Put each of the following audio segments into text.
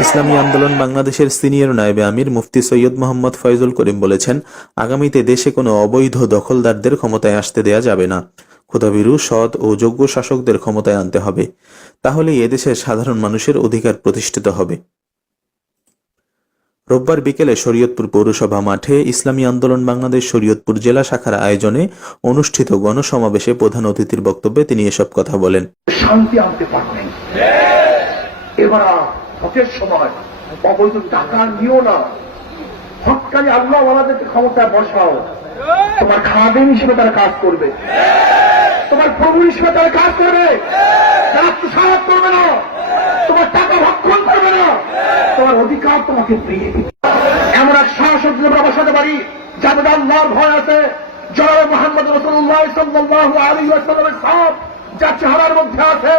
ইসলামী আন্দোলন বাংলাদেশের সিনিয়র নায়েবে আমির মুফতি সৈয়দ মোহাম্মদ ফয়জুল করিম বলেছেন, আগামীতে দেশে কোনো অবৈধ দখলদারদের ক্ষমতায় আসতে দেয়া যাবে না। ক্ষুধাভীরু সৎ ও যোগ্য শাসকদের ক্ষমতায় আনতে হবে। তাহলেই এদেশের সাধারণ মানুষের অধিকার প্রতিষ্ঠিত হবে। রোববার বিকেলে শরীয়তপুর পৌরসভা মাঠে ইসলামী আন্দোলন বাংলাদেশ শরীয়তপুর জেলা শাখার আয়োজনে অনুষ্ঠিত গণসমাবেশে প্রধান অতিথির বক্তব্যে তিনি এসব কথা বলেন। শান্তি আনতে পারবেন। এবার হকের সময়, অবৈধ টাকা নিও না। হকানি আল্লাহ ওয়ালাদেরকে ক্ষমতায় বসাও। তোমার খাদেম হিসেবে তারা কাজ করবে। তোমার প্রভু হিসেবে তারা কাজ করবে। তারা তুষার করবে না। তোমার টাকা ভক্ষণ করবে না। তোমার অধিকার তোমাকে দিয়ে এমন এক শাসক আমরা বসাতে পারি, যাদের আল্লাহর ভয় আছে। জনাব মোহাম্মদ রসুল্লাহ সাল্লাহ আলী আসালামের সব যা চেহারার মধ্যে আছে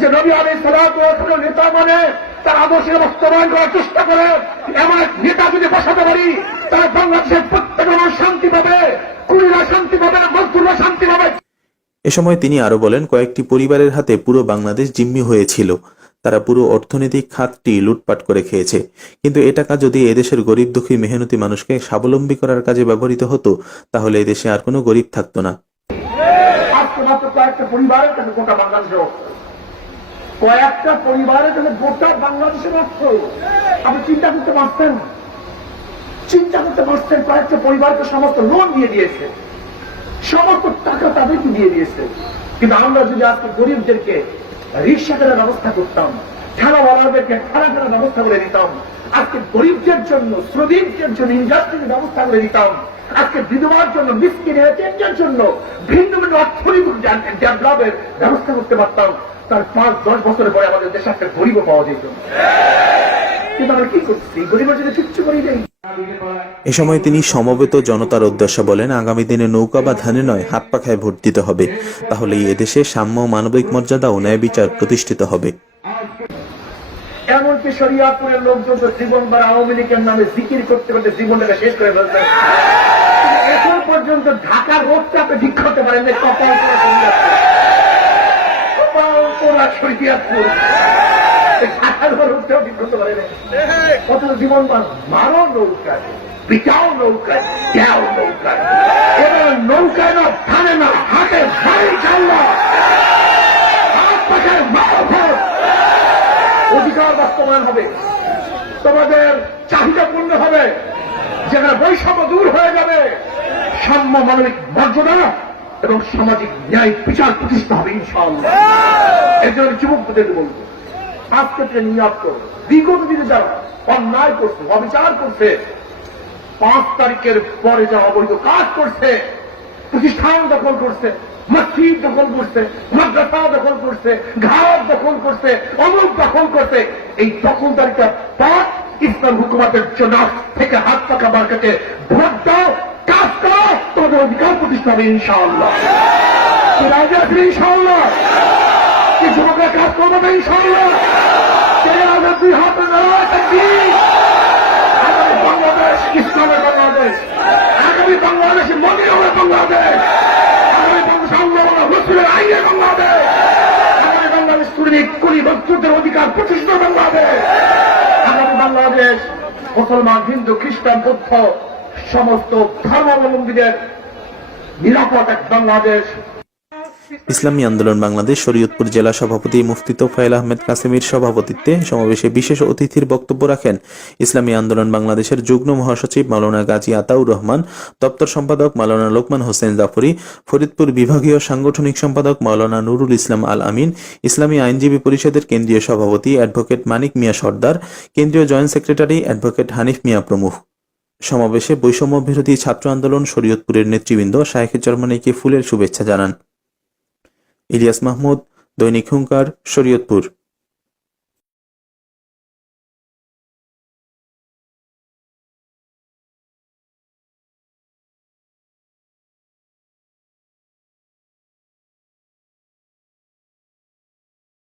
যে নবী আলী সালামের নেতা মানে তার আদর্শের বাস্তবায়ন করার চেষ্টা করে, এমন এক নেতা যদি বসাতে পারি, তারা বাংলাদেশের প্রত্যেক মানুষ শান্তি পাবে, কুড়িরা শান্তি পাবে মজদুররা শান্তি পাবে। এ সময় তিনি আরও বলেন, কয়েকটি পরিবারের হাতে পুরো বাংলাদেশ জিম্মি হয়েছিল। তারা পুরো অর্থনৈতিক খাতটি লুটপাট করে খেয়েছে। কিন্তু এ টাকা যদি এদেশের গরিব দুঃখী মেহনতি মানুষকে স্বাবলম্বী করার কাজে ব্যবহৃত হতো, তাহলে এদেশে আর কোনো গরিব থাকতো না। পরিবারের কাছে গোটা বাংলাদেশে অর্থ কয়েকটা পরিবারের কাছে গোটা বাংলাদেশের অর্থ আপনি চিন্তা করতে পারতেন? চিন্তা করতে পারতেন কয়েকটা পরিবারকে সমস্ত লোন দিয়ে দিয়েছে। সমস্ত টাকা তাদেরকে দিয়ে দিয়েছে। কিন্তু আমরা যদি আজকে গরিবদেরকে রিক্সা কেনার ব্যবস্থা করতাম ঠেলাওয়ালাদেরকে ঠেলা কেনার ব্যবস্থা করে দিতাম। আজকে গরিবদের জন্য, শ্রমিকদের জন্য, ইন্ডাস্ট্রির ব্যবস্থা করে দিতাম। আজকে বিধবার জন্য, মিসকিন এজেন্টের জন্য ভিন্ন ভিন্ন অর্থনৈতিক ডেভেলপের ব্যবস্থা করতে পারতাম। তার পাঁচ, দশ বছরের পরে আমাদের দেশে একটা গরিবও পাওয়া যেত। কিন্তু আমরা কি করছি? গরিবের জন্য কিচ্ছু করি নেই এ সময় তিনি সমবেত জনতার উদ্দেশ্যে বলেন, আগামী দিনে নৌকা বা ধানে নয়, হাত পাখায় ভোট দিতে হবে। তাহলে এদেশে সাম্য মানবিক মর্যাদা ও ন্যায় বিচার প্রতিষ্ঠিত হবে। এমনকি শরিয়াপুরের লোকজন তো জীবনবার আওয়ামী লীগের নামে জিকির করতে করতে জীবনটাকে শেষ করে ফেলছে। এখন পর্যন্ত ঢাকার রোডটা আপনি ঠিক করতে পারেন কত জীবনবার মারো নৌকায়, পিটাও নৌকায়, দেও নৌকায় না ধানে না হাতে ভাই চাল্লা হাত পাখায় মারো ভোট বাস্তবায়ন হবে তোমাদের চাহিদা পূর্ণ হবে যেখানে বৈষম্য দূর হয়ে যাবে সাম্য মানবিক মর্যাদা এবং সামাজিক ন্যায় বিচার প্রতিষ্ঠা হবে ইনশাআল্লাহ। এর জন্য যুবকদের বলব আজকে আপ করো বিগত দিনে যারা অন্যায় করছে অবিচার করছে পাঁচ তারিখের পরে যা অবৈধ কাজ করছে প্রতিষ্ঠান দখল করছে, মসজিদ দখল করছে, মাদ্রাসা দখল করছে, ঘাট দখল করছে, অমুক দখল করছে। এই দখলদারিটা পর ইসলাম হুকুমাতের জন্য থেকে হাত পাকা মার্কেটে ভোট দাও, কাজ করো, তোমাদের অধিকার প্রতিষ্ঠা হবে ইনশাআল্লাহ। রাজি আছে ইনশাআল্লাহ? কি যুবকরা কাজ করবে না ইনশাআল্লাহ? দুই হাতে লড়াই থাকবি আগামী বাংলাদেশ ইসলামের বাংলাদেশ আগামী বাংলাদেশ মনিরমের বাংলাদেশ আগামী বাংলাদেশ আল্লাহ অধিকার বাংলাদেশ। বাংলাদেশ মুসলমান হিন্দু খ্রিস্টান বৌদ্ধ সমস্ত ধর্মাবলম্বীদের নিরাপদ এক বাংলাদেশ। ইসলামী আন্দোলন বাংলাদেশ শরীয়তপুর জেলা সভাপতি মুফতি তোফায়েল আহমেদ কাসেমির সভাপতিত্বে সমাবেশে বিশেষ অতিথির বক্তব্য রাখেন ইসলামী আন্দোলন বাংলাদেশের যুগ্ম মহাসচিব মাওলানা গাজী আতাউর রহমান, দপ্তর সম্পাদক মাওলানা লোকমান হোসেন জাফরি, ফরিদপুর বিভাগীয় সাংগঠনিক সম্পাদক মাওলানা নুরুল ইসলাম আল আমিন, ইসলামী আইনজীবী পরিষদের কেন্দ্রীয় সভাপতি অ্যাডভোকেট মানিক মিয়া সর্দার, কেন্দ্রীয় joint secretary advocate Hanif Mia প্রমুখ। সমাবেশে বৈষম্য বিরোধী ছাত্র আন্দোলন শরীয়তপুরের নেতৃবৃন্দ শায়েখে চরমানিকে ফুলের শুভেচ্ছা জানান। ইলিয়াস মাহমুদ দৈনিক হুঙ্কার শরীয়তপুর।